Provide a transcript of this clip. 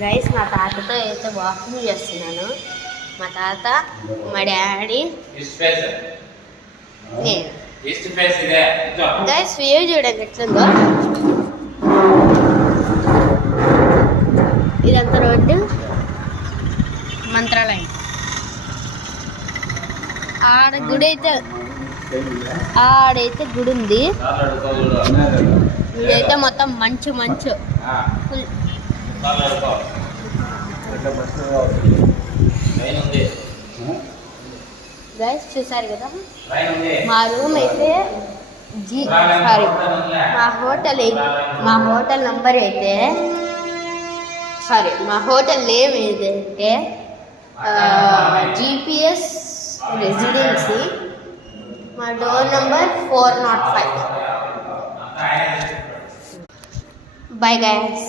Guys మా తాతతో అయితే walking చేస్తున్నాను. మా తాత, మా డాడీ, నేను. గైస్ వ్యూ చూడండి ఎట్లుందో. ఇదంతా రోడ్డు మంత్రాలయం. ఆడైతే గుడి ఉంది. ఇదైతే మొత్తం మంచు ఫుల్. గైస్ చూసారు కదా, మా రూమ్ అయితే మా హోటల్ నంబర్ అయితే మా హోటల్ నేమ్ ఏదంటే GPS రెసిడెన్సీ. మా డోర్ నంబర్ 405. Bye guys.